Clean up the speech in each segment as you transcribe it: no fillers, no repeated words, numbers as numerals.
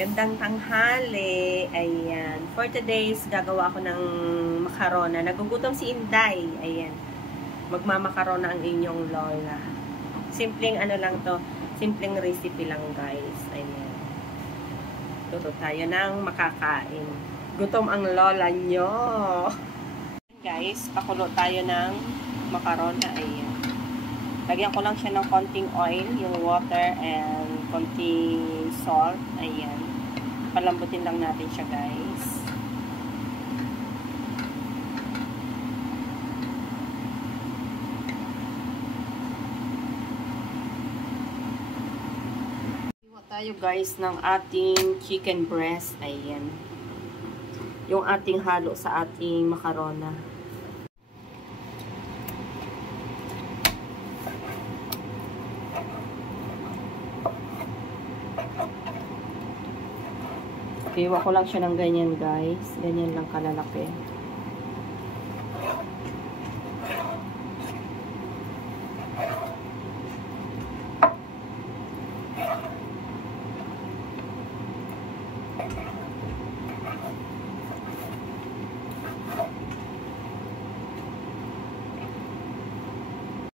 Gandang tanghali. Ayan. For today's, gagawa ako ng makarona. Nagugutom si Inday. Ayan. Magmamakarona ang inyong lola. Simpleng ano lang to. Simpleng recipe lang, guys. Ayan. Luto tayo ng makakain. Gutom ang lola nyo. Guys, pakulo tayo ng makarona. Ayan. Lagyan ko lang siya ng konting oil, yung water, and konting salt. Ayan. Palambutin lang natin siya, guys. Iwa tayo, guys, ng ating chicken breast. Ayan. Yung ating halo sa ating makarona. Iwa ko lang siya ng ganyan, guys. Ganyan lang kalalaki.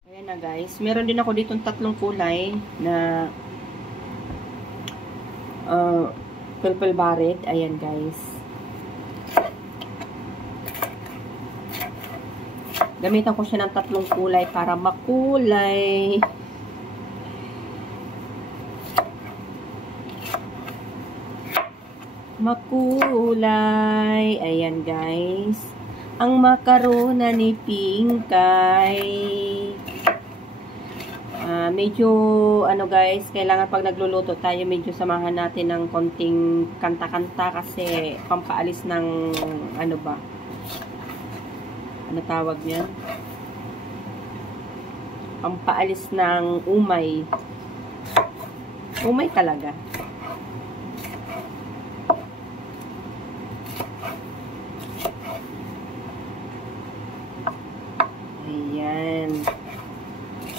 Ayan na, guys. Meron din ako ditong tatlong kulay na purple barret. Ayan, guys. Gamitan ko siya ng tatlong kulay para makulay. Makulay. Ayan, guys. Ang makarona ni Pinkay. Medyo, ano guys, kailangan pag nagluluto tayo, medyo samahan natin ng konting kanta-kanta kasi pampaalis ng, ano ba? Ano tawag niya? Pampaalis ng umay. Umay talaga. Ayan.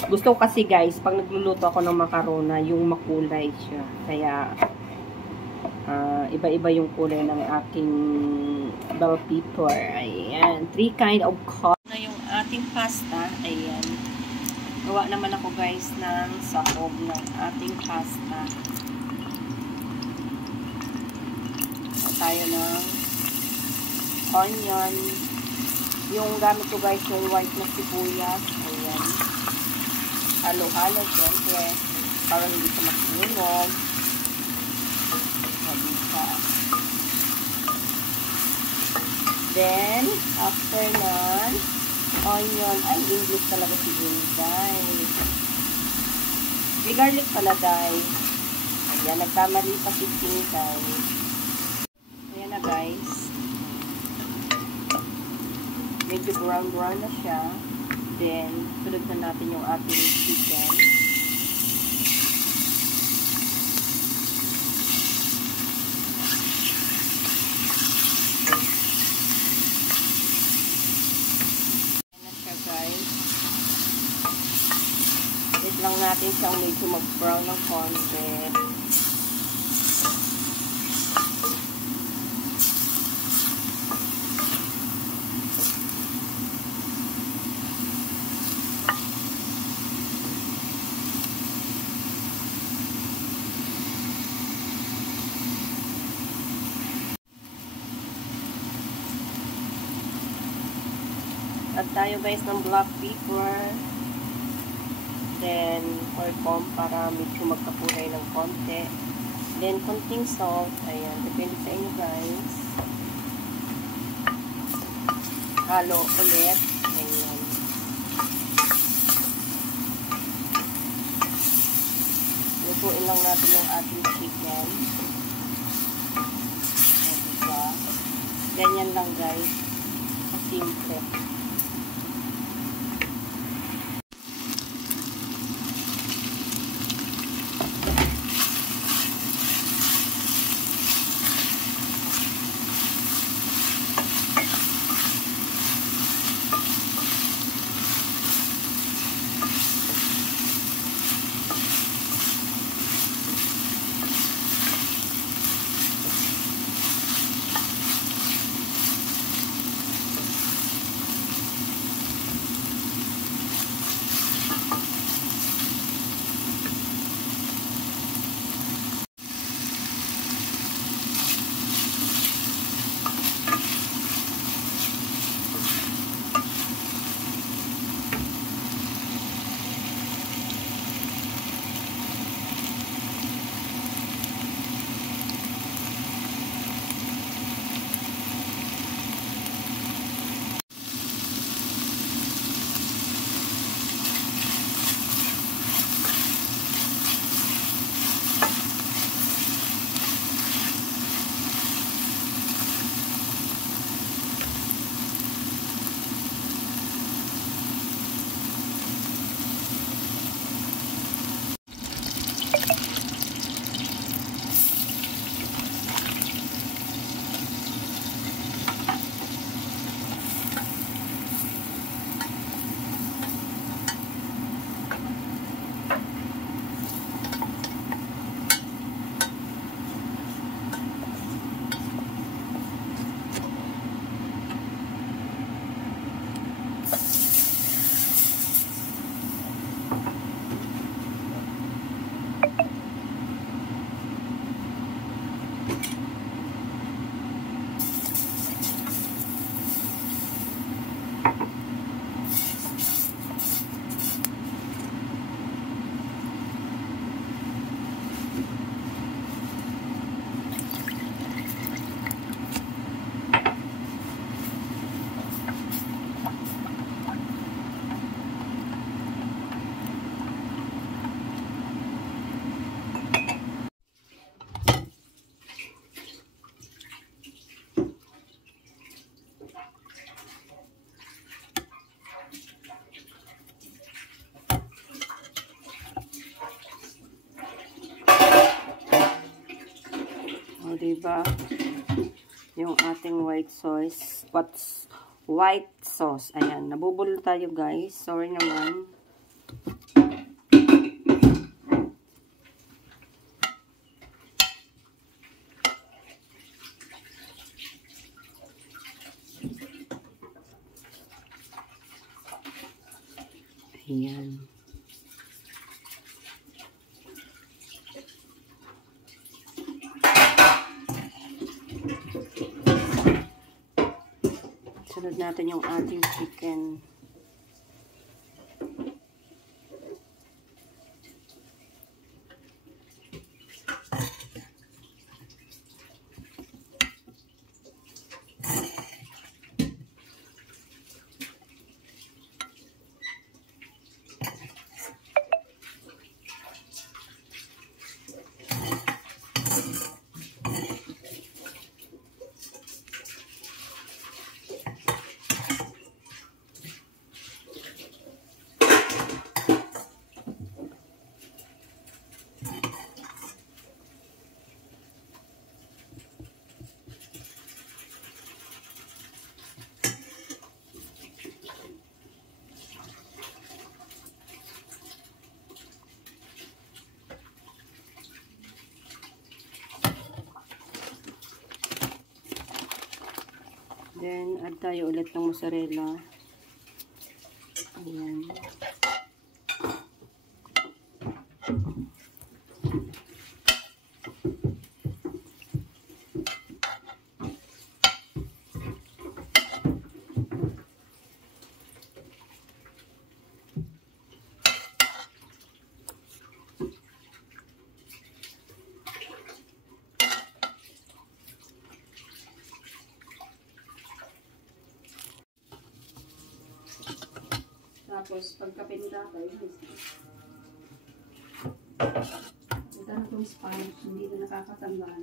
Gusto ko kasi, guys, pag nagluluto ako ng makarona, yung makulay siya. Kaya, iba-iba yung kulay ng aking bell pepper. Ayan. 3 kind of color. Na yung ating pasta. Ayan. Gawa naman ako, guys, ng sahog ng ating pasta. Tayo ng onion. Yung gamit ko, guys, yung white na sibuyas. Ayan. Halo-halo, siyempre, para hindi siya masunog. Then, after nun, onion. Ay, English talaga si Inday. May garlic pala, guys. Ayan, nagkamali pa si Pinkay. Ayan na, guys. Medyo brown-brown na siya. Then, sunod na natin yung ating chicken. Ayan na siya, guys. Wait lang natin siyang medyo mag-brown ng konti. Add tayo, guys, ng black pepper. Then, curcum para medyo magkakulay ng konti. Then, konting salt. Ayan, depende sa inyo, guys. Halo ulit. Ayan. Lutuin lang natin yung ating chicken. Ayan, diba? Ganyan lang, guys. Simple. diba? Yung ating white sauce. White sauce. Ayan. Nabubulol tayo, guys. Sorry naman. Ayan. Sunod natin yung ating chicken. Then, add tayo ulit ng mozzarella. Ayan. Tapos, pagkapinta tayo, ito na itong sponge, hindi na nakakatanggal.